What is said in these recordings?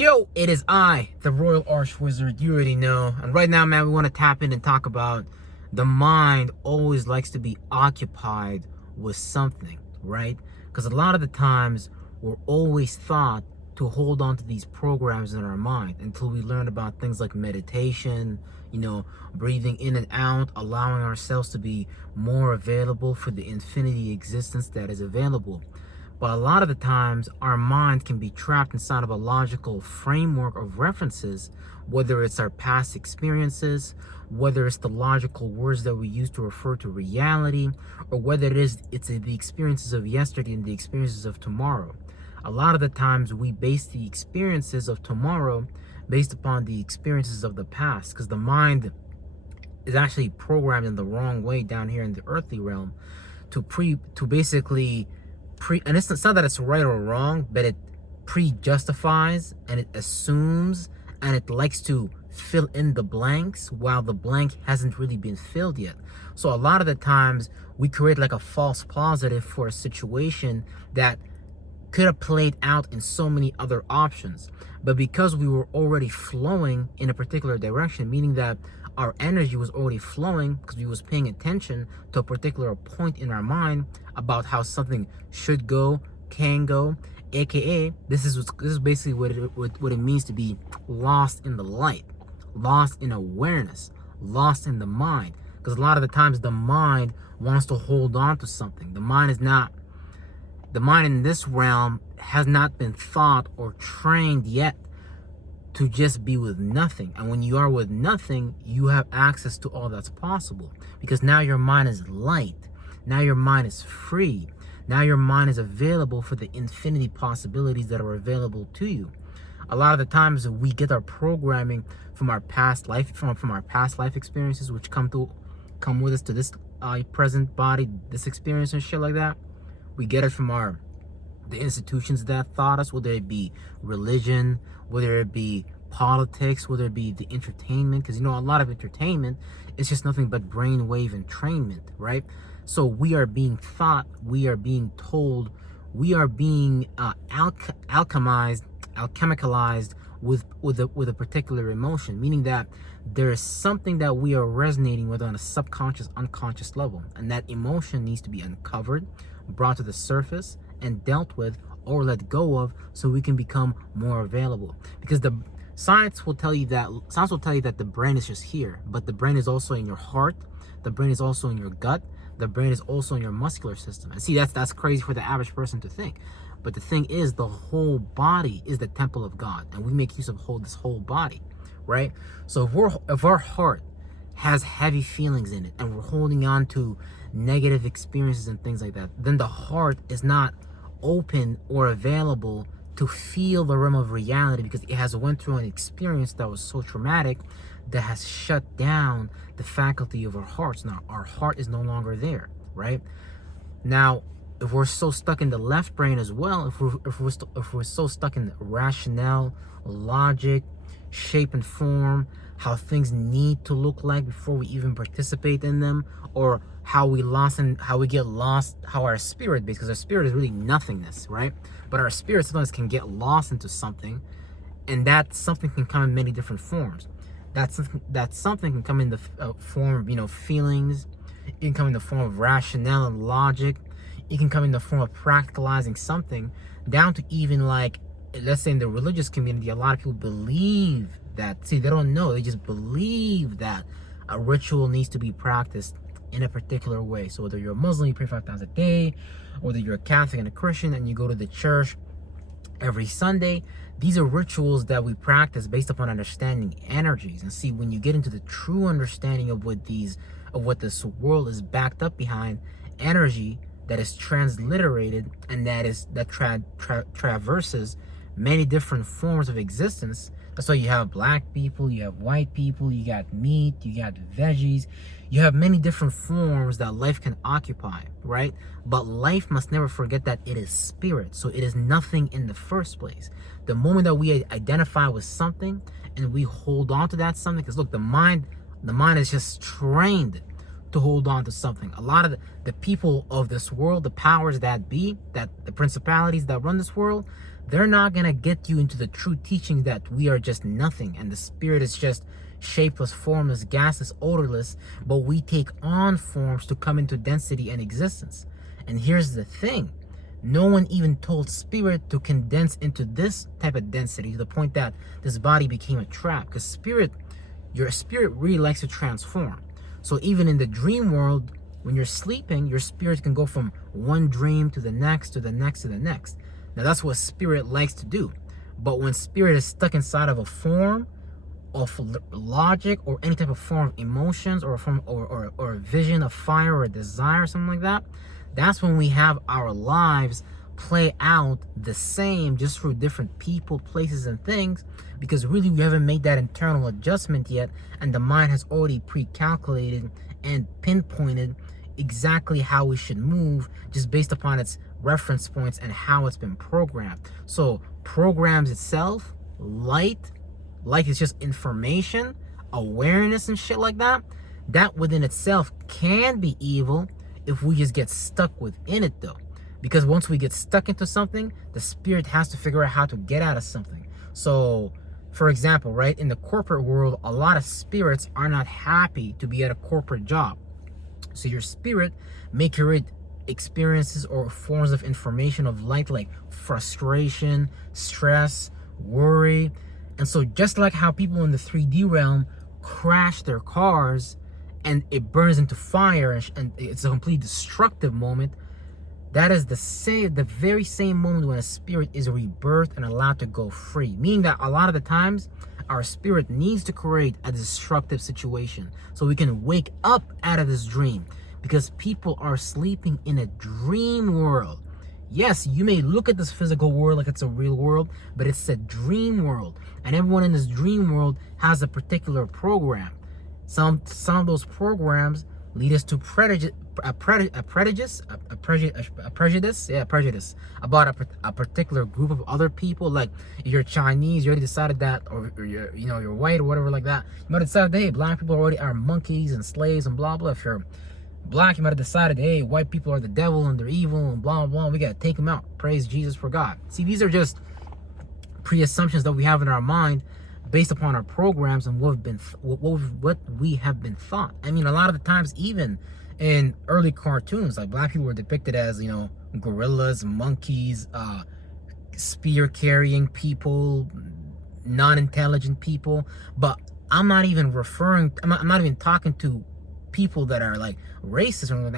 Yo, it is I, the Royal Arch Wizard. You already know. And right now, man, we want to tap in and talk about the mind always likes to be occupied with something, right? Because a lot of the times, we're always thought to hold on to these programs in our mind until we learn about things like meditation, breathing in and out, allowing ourselves to be more available for the infinity existence that is available. But a lot of the times, our mind can be trapped inside of a logical framework of references, whether it's our past experiences, whether it's the logical words that we use to refer to reality, or whether it's the experiences of yesterday and the experiences of tomorrow. A lot of the times, we base the experiences of tomorrow based upon the experiences of the past, because the mind is actually programmed in the wrong way down here in the earthly realm to basically and it's not that it's right or wrong, but it pre-justifies and it assumes and it likes to fill in the blanks while the blank hasn't really been filled yet. So a lot of the times we create like a false positive for a situation that could have played out in so many other options. But because we were already flowing in a particular direction, meaning that our energy was already flowing because we was paying attention to a particular point in our mind about how something should go, can go, aka this is basically what it means to be lost in the light, lost in awareness, lost in the mind. Because a lot of the times the mind wants to hold on to something. The mind in this realm has not been thought or trained yet to just be with nothing. And when you are with nothing, you have access to all that's possible, because now your mind is light. Now your mind is free. Now your mind is available for the infinity possibilities that are available to you. A lot of the times we get our programming from our past life, from our past life experiences, which come with us to this present body, this experience and shit like that. We get it from the institutions that taught us, whether it be religion, whether it be politics, whether it be the entertainment, because a lot of entertainment is just nothing but brainwave entrainment, right? So we are being taught, we are being told, we are being alchemicalized with a particular emotion, meaning that there is something that we are resonating with on a subconscious, unconscious level, and that emotion needs to be uncovered, brought to the surface, and dealt with or let go of, so we can become more available. Because the science will tell you that the brain is just here, but the brain is also in your heart, the brain is also in your gut, the brain is also in your muscular system. And see, that's crazy for the average person to think. But the thing is, the whole body is the temple of God, and we make use of this whole body, right? So if our heart has heavy feelings in it, and we're holding on to negative experiences and things like that, then the heart is not open or available to feel the realm of reality, because it has went through an experience that was so traumatic that has shut down the faculty of our hearts. Now our heart is no longer there, right? Now if we're so stuck in the left brain as well, if we're so stuck in rationale, logic, shape and form, how things need to look like before we even participate in them, or how we get lost, how our spirit, because our spirit is really nothingness, right? But our spirit sometimes can get lost into something, and that something can come in many different forms. That something can come in the form of feelings. It can come in the form of rationale and logic. It can come in the form of practicalizing something, down to even like, let's say in the religious community, a lot of people believe that, they don't know, they just believe that a ritual needs to be practiced in a particular way. So whether you're a Muslim, you pray 5 times a day, or whether you're a Catholic and a Christian and you go to the church every Sunday, these are rituals that we practice based upon understanding energies. And see, when you get into the true understanding of what this world is backed up behind, energy that is transliterated and that traverses many different forms of existence. That's why you have black people, you have white people, you got meat, you got veggies, you have many different forms that life can occupy, right? But life must never forget that it is spirit, so it is nothing in the first place. The moment that we identify with something and we hold on to that something, because look, the mind is just trained to hold on to something. A lot of the people of this world, the powers that be, that the principalities that run this world, they're not gonna get you into the true teaching that we are just nothing and the spirit is just shapeless, formless, gasless, odorless, but we take on forms to come into density and existence. And here's the thing. No one even told spirit to condense into this type of density to the point that this body became a trap. Because spirit, your spirit really likes to transform. So even in the dream world, when you're sleeping, your spirit can go from one dream to the next, to the next, to the next. Now that's what spirit likes to do. But when spirit is stuck inside of a form of logic or any type of form of emotions or a form or a vision of fire or a desire or something like that, that's when we have our lives play out the same, just through different people, places, and things, because really we haven't made that internal adjustment yet, and the mind has already pre-calculated and pinpointed exactly how we should move just based upon its reference points and how it's been programmed. So programs itself, light is just information, awareness and shit like that. That within itself can be evil if we just get stuck within it though. Because once we get stuck into something, the spirit has to figure out how to get out of something. So, for example, right, in the corporate world, a lot of spirits are not happy to be at a corporate job. So your spirit may create experiences or forms of information of light like frustration, stress, worry. And so just like how people in the 3D realm crash their cars and it burns into fire and it's a complete destructive moment, that is the very same moment when a spirit is rebirthed and allowed to go free. Meaning that a lot of the times, our spirit needs to create a destructive situation so we can wake up out of this dream. Because people are sleeping in a dream world. Yes, you may look at this physical world like it's a real world, but it's a dream world. And everyone in this dream world has a particular program. Some of those programs lead us to prejudice about a particular group of other people. Like if you're Chinese, you already decided that, or you're white or whatever like that. You might have decided, hey, black people already are monkeys and slaves and blah blah. If you're black, you might have decided, hey, white people are the devil and they're evil and blah blah. We gotta take them out. Praise Jesus for God. See, these are just pre-assumptions that we have in our mind based upon our programs and what we have been taught. I mean, a lot of the times, even in early cartoons, like black people were depicted as, gorillas, monkeys, spear carrying people, non-intelligent people. But I'm not even talking to people that are like racist or anything.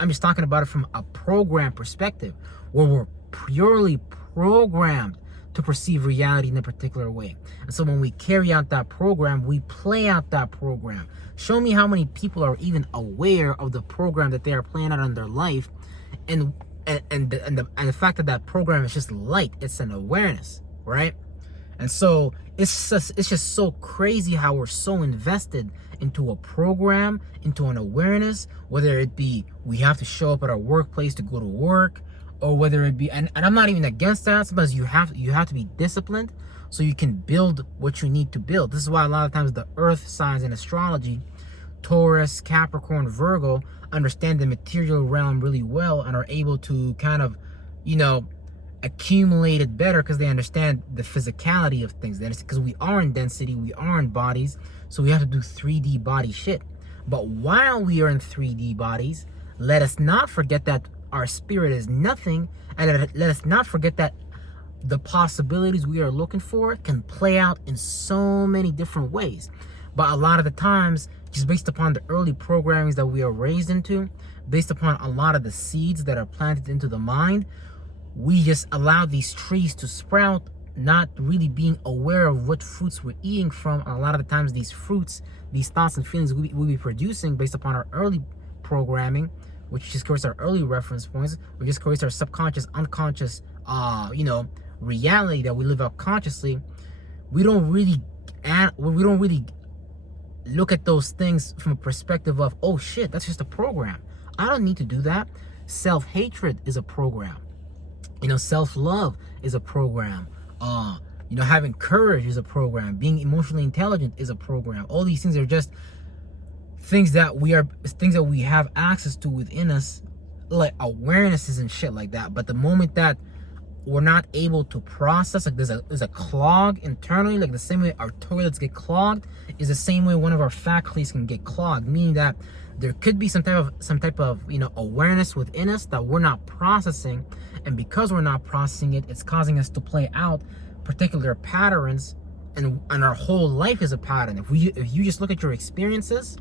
I'm just talking about it from a program perspective, where we're purely programmed to perceive reality in a particular way. And so when we carry out that program, we play out that program. Show me how many people are even aware of the program that they are playing out in their life, and the fact that that program is just light. It's an awareness, right? And so it's just so crazy how we're so invested into a program, into an awareness, whether it be we have to show up at our workplace to go to work, or whether it be, and I'm not even against that. Sometimes you have to be disciplined so you can build what you need to build. This is why a lot of times the earth signs in astrology, Taurus, Capricorn, Virgo, understand the material realm really well and are able to kind of, accumulate it better because they understand the physicality of things. Because we are in density, we are in bodies, so we have to do 3D body shit. But while we are in 3D bodies, let us not forget that our spirit is nothing, and let us not forget that the possibilities we are looking for can play out in so many different ways. But a lot of the times, just based upon the early programmings that we are raised into, based upon a lot of the seeds that are planted into the mind, we just allow these trees to sprout, not really being aware of what fruits we're eating from. And a lot of the times these fruits, these thoughts and feelings we'll be producing based upon our early programming, which just creates our early reference points, which just creates our subconscious, unconscious, reality that we live out consciously. We don't really look at those things from a perspective of, oh shit, that's just a program. I don't need to do that. Self-hatred is a program. Self-love is a program. Having courage is a program. Being emotionally intelligent is a program. All these things are just things that we have access to within us, like awarenesses and shit like that. But the moment that we're not able to process. Like there's a clog internally, like the same way our toilets get clogged is the same way one of our faculties can get clogged, meaning that there could be some type of awareness within us that we're not processing, and because we're not processing it, it's causing us to play out particular patterns, and our whole life is a pattern. If you just look at your experiences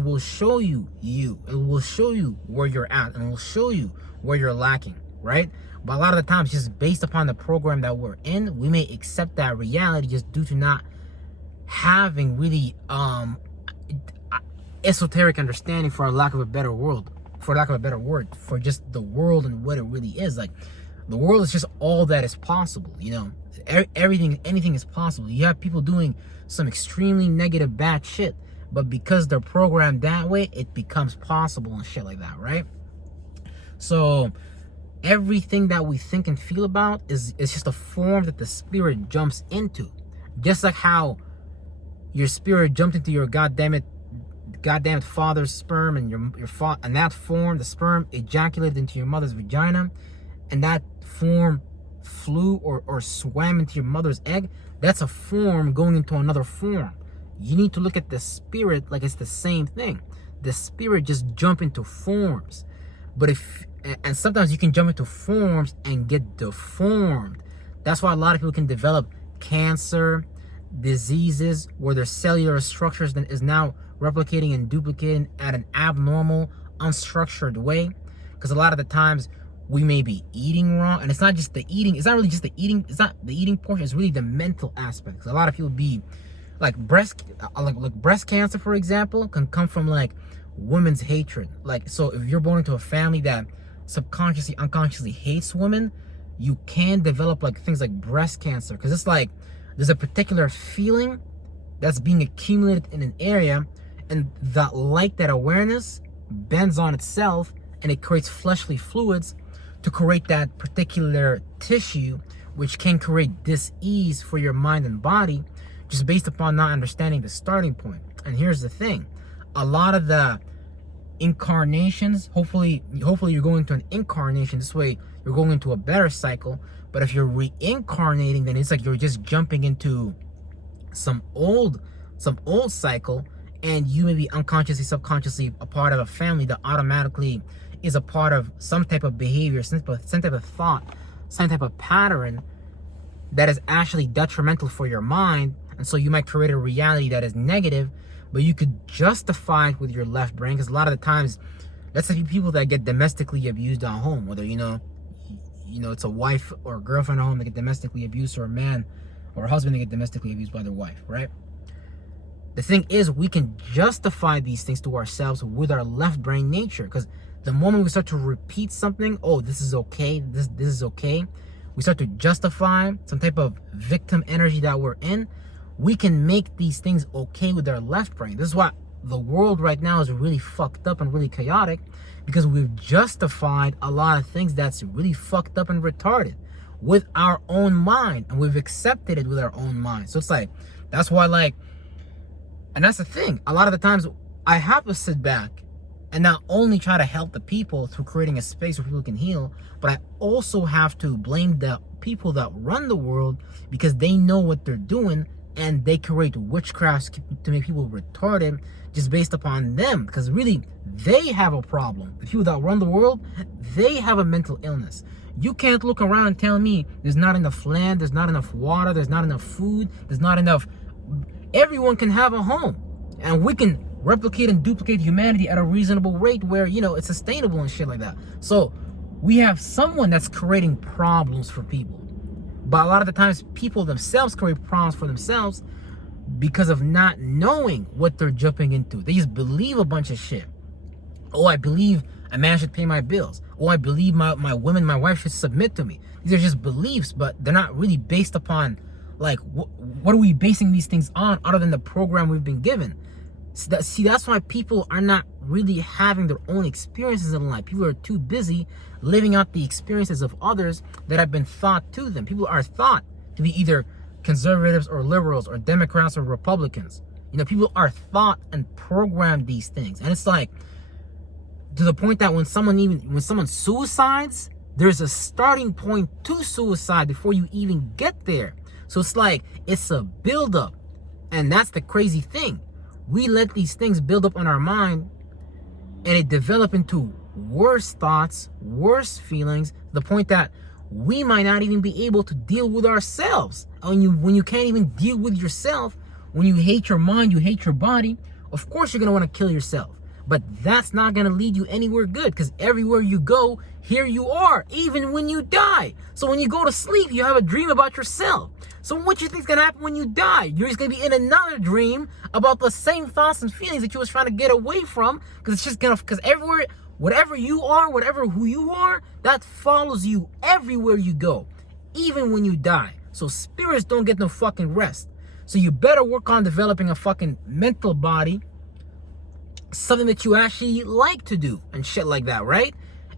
will show you. It will show you where you're at, and it will show you where you're lacking, right? But a lot of the times, just based upon the program that we're in, we may accept that reality just due to not having really esoteric understanding, for lack of a better word, for just the world and what it really is. Like, the world is just all that is possible, anything is possible. You have people doing some extremely negative, bad shit, but because they're programmed that way, it becomes possible and shit like that, right? So everything that we think and feel about is just a form that the spirit jumps into. Just like how your spirit jumped into your goddamn father's sperm, and and that form, the sperm, ejaculated into your mother's vagina, and that form flew or swam into your mother's egg. That's a form going into another form. You need to look at the spirit like it's the same thing. The spirit just jump into forms. And sometimes you can jump into forms and get deformed. That's why a lot of people can develop cancer, diseases, where their cellular structures is now replicating and duplicating at an abnormal, unstructured way. Because a lot of the times we may be eating wrong, and it's not just the eating. It's not really just the eating. It's not the eating portion. It's really the mental aspect. Because a lot of people be like breast cancer, for example, can come from like women's hatred. Like, so if you're born into a family that subconsciously, unconsciously hates women, you can develop like things like breast cancer, because it's like there's a particular feeling that's being accumulated in an area, and that awareness bends on itself, and it creates fleshly fluids to create that particular tissue, which can create dis-ease for your mind and body, just based upon not understanding the starting point. And here's the thing: a lot of the incarnations, hopefully you're going to an incarnation, this way you're going into a better cycle. But if you're reincarnating, then it's like you're just jumping into some old cycle, and you may be unconsciously, subconsciously a part of a family that automatically is a part of some type of behavior, some type of thought, some type of pattern that is actually detrimental for your mind. And so you might create a reality that is negative, but you could justify it with your left brain. Because a lot of the times, let's say people that get domestically abused at home, whether it's a wife or a girlfriend at home that get domestically abused, or a man or a husband that get domestically abused by their wife, right? The thing is, we can justify these things to ourselves with our left brain nature. Because the moment we start to repeat something, oh, this is okay, this is okay, we start to justify some type of victim energy that we're in. We can make these things okay with our left brain. This is why the world right now is really fucked up and really chaotic, because we've justified a lot of things that's really fucked up and retarded with our own mind, and we've accepted it with our own mind. So it's like, that's why, like, and that's the thing, a lot of the times I have to sit back and not only try to help the people through creating a space where people can heal, but I also have to blame the people that run the world, because they know what they're doing, and they create witchcrafts to make people retarded just based upon them. Because really, they have a problem. The people that run the world, they have a mental illness. You can't look around and tell me there's not enough land, there's not enough water, there's not enough food, there's not enough. Everyone can have a home, and we can replicate and duplicate humanity at a reasonable rate where, it's sustainable and shit like that. So we have someone that's creating problems for people. But a lot of the times, people themselves create problems for themselves because of not knowing what they're jumping into. They just believe a bunch of shit. Oh, I believe a man should pay my bills. Oh, I believe my wife should submit to me. These are just beliefs, but they're not really based upon, like, what are we basing these things on other than the program we've been given? See, that's why people are not really having their own experiences in life. People are too busy living out the experiences of others that have been taught to them. People are thought to be either conservatives or liberals or Democrats or Republicans. People are thought and programmed these things. And it's like, to the point that when someone suicides, there's a starting point to suicide before you even get there. So it's like, it's a buildup. And that's the crazy thing. We let these things build up on our mind, and it develop into worse thoughts, worse feelings, to the point that we might not even be able to deal with ourselves. When you can't even deal with yourself, when you hate your mind, you hate your body, of course you're going to want to kill yourself. But that's not going to lead you anywhere good, because everywhere you go, here you are, even when you die. So when you go to sleep, you have a dream about yourself. So what you think is going to happen when you die? You're just going to be in another dream about the same thoughts and feelings that you was trying to get away from, because it's just going to, because everywhere, whatever you are, whatever who you are, that follows you everywhere you go, even when you die. So spirits don't get no fucking rest. So you better work on developing a fucking mental body, something that you actually like to do and shit like that, right?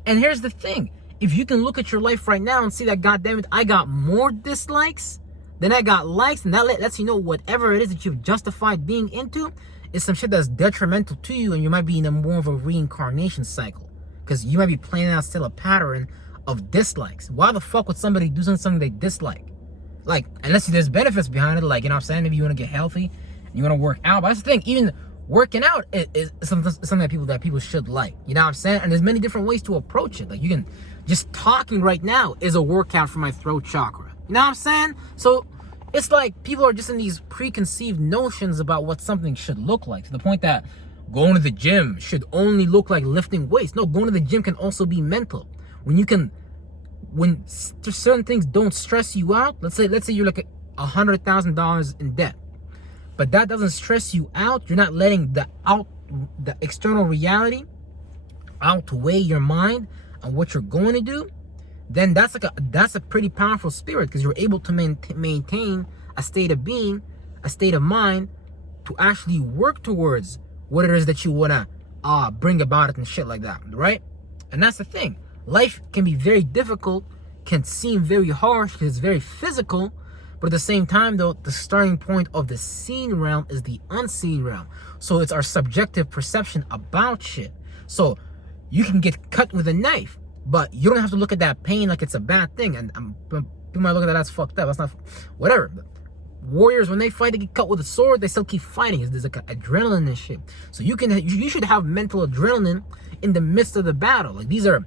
And here's the thing. If you can look at your life right now and see that, goddammit, I got more dislikes than I got likes, and that lets you know whatever it is that you've justified being into is some shit that's detrimental to you, and you might be in a more of a reincarnation cycle, because you might be playing out still a pattern of dislikes. Why the fuck would somebody do something they dislike? Like, unless there's benefits behind it, like, you know what I'm saying? Maybe you want to get healthy, you want to work out. But that's the thing, even working out is something that people should like. You know what I'm saying? And there's many different ways to approach it. Like, you can, just talking right now is a workout for my throat chakra. You know what I'm saying? So it's like people are just in these preconceived notions about what something should look like, to the point that going to the gym should only look like lifting weights. No, going to the gym can also be mental. When certain things don't stress you out, let's say you're like $100,000 in debt, but that doesn't stress you out. You're not letting the external reality outweigh your mind and what you're going to do. Then that's a pretty powerful spirit, because you're able to maintain a state of being, a state of mind, to actually work towards what it is that you want to bring about it and shit like that, right? And that's the thing. Life can be very difficult, can seem very harsh, because it's very physical, but at the same time, though, the starting point of the seen realm is the unseen realm. So it's our subjective perception about shit. So you can get cut with a knife, but you don't have to look at that pain like it's a bad thing. And people might look at that as fucked up. That's not, whatever. Warriors, when they fight, they get cut with a sword, they still keep fighting. There's like adrenaline and shit. So you should have mental adrenaline in the midst of the battle. Like, these are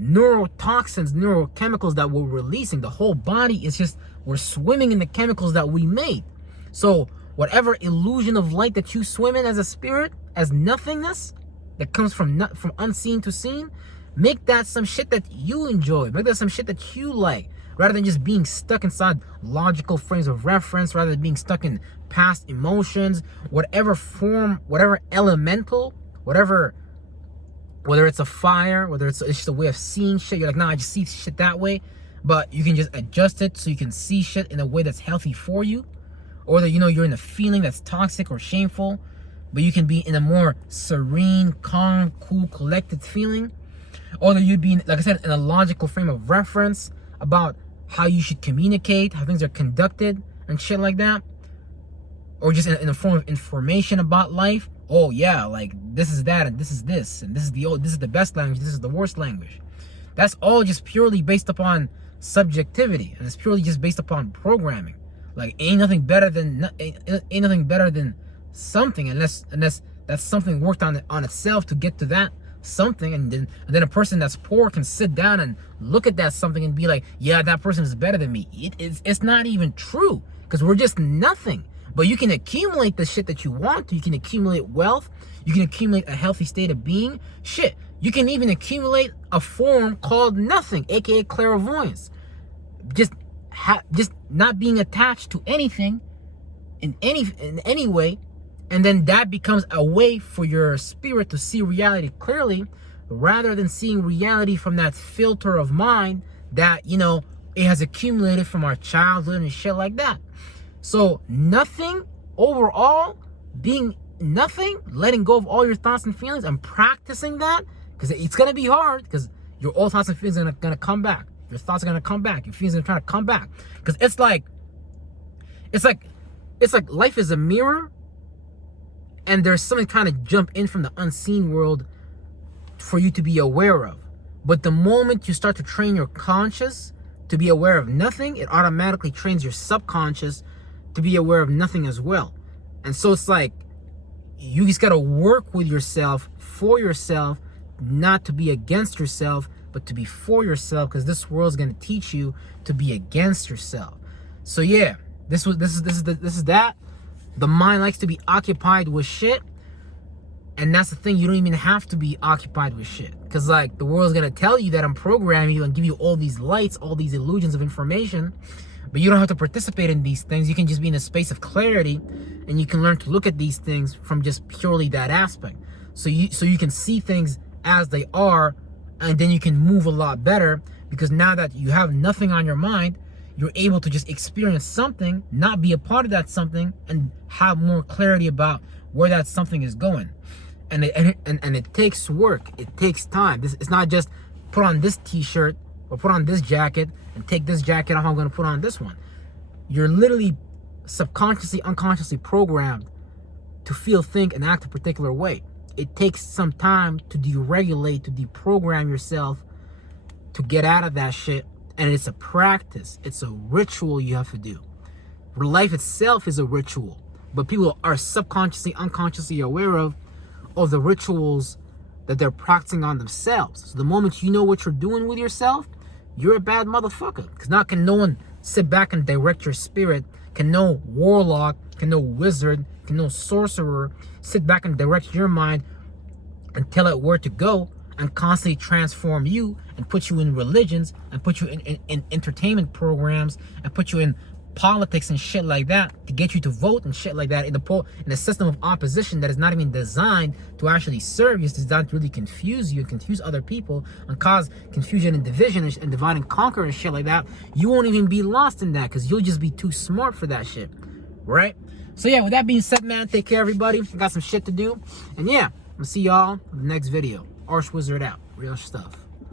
neurotoxins, neurochemicals that we're releasing. The whole body is just, we're swimming in the chemicals that we made. So whatever illusion of light that you swim in as a spirit, as nothingness, that comes from unseen to seen, make that some shit that you enjoy. Make that some shit that you like, rather than just being stuck inside logical frames of reference, rather than being stuck in past emotions, whatever form, whatever elemental, whether it's a fire, whether it's just a way of seeing shit. You're like, nah, I just see shit that way. But you can just adjust it so you can see shit in a way that's healthy for you. Or that, you're in a feeling that's toxic or shameful, but you can be in a more serene, calm, cool, collected feeling. Or that you'd be, like I said, in a logical frame of reference about how you should communicate, how things are conducted, and shit like that. Or just in a form of information about life. Oh yeah, like this is that, and this is this, and this is the best language, this is the worst language. That's all just purely based upon subjectivity, and it's purely just based upon programming. Like, ain't nothing better than something, unless that's something worked on itself to get to that something, and then a person that's poor can sit down and look at that something and be like, yeah, that person is better than me. It's not even true, because we're just nothing. But you can accumulate the shit that you want to. You can accumulate wealth. You can accumulate a healthy state of being. Shit, you can even accumulate a form called nothing, aka clairvoyance. Just not being attached to anything in any way, and then that becomes a way for your spirit to see reality clearly, rather than seeing reality from that filter of mind that it has accumulated from our childhood and shit like that. So nothing, overall, being nothing, letting go of all your thoughts and feelings and practicing that, because it's going to be hard, because your old thoughts and feelings are going to come back. Your thoughts are going to come back. Your feelings are trying to come back. Because it's like life is a mirror, and there's something trying to jump in from the unseen world for you to be aware of. But the moment you start to train your conscious to be aware of nothing, it automatically trains your subconscious to be aware of nothing as well. And so it's like, you just gotta work with yourself, for yourself, not to be against yourself, but to be for yourself, because this world's gonna teach you to be against yourself. So yeah, this is that. The mind likes to be occupied with shit. And that's the thing, you don't even have to be occupied with shit. Because like, the world's gonna tell you that I'm programming you and give you all these lights, all these illusions of information. But you don't have to participate in these things. You can just be in a space of clarity, and you can learn to look at these things from just purely that aspect. So you can see things as they are, and then you can move a lot better, because now that you have nothing on your mind, you're able to just experience something, not be a part of that something, and have more clarity about where that something is going. And it takes work. It takes time. It's not just put on this t-shirt or put on this jacket and take this jacket off, I'm going to put on this one. You're literally subconsciously, unconsciously programmed to feel, think, and act a particular way. It takes some time to deregulate, to deprogram yourself, to get out of that shit. And it's a practice. It's a ritual you have to do. Life itself is a ritual, but people are subconsciously, unconsciously aware of the rituals that they're practicing on themselves. So the moment you know what you're doing with yourself, you're a bad motherfucker. Because now can no one sit back and direct your spirit. Can no warlock, can no wizard, can no sorcerer sit back and direct your mind and tell it where to go and constantly transform you and put you in religions and put you in entertainment programs and put you in politics and shit like that to get you to vote and shit like that in a system of opposition that is not even designed to actually serve you. It's designed to really confuse you and confuse other people and cause confusion and division and divide and conquer and shit like that. You won't even be lost in that because you'll just be too smart for that shit, right? So yeah, with that being said, man, take care, everybody. I got some shit to do, and yeah, I'm gonna see y'all in the next video. Arch Wizard out. Real stuff.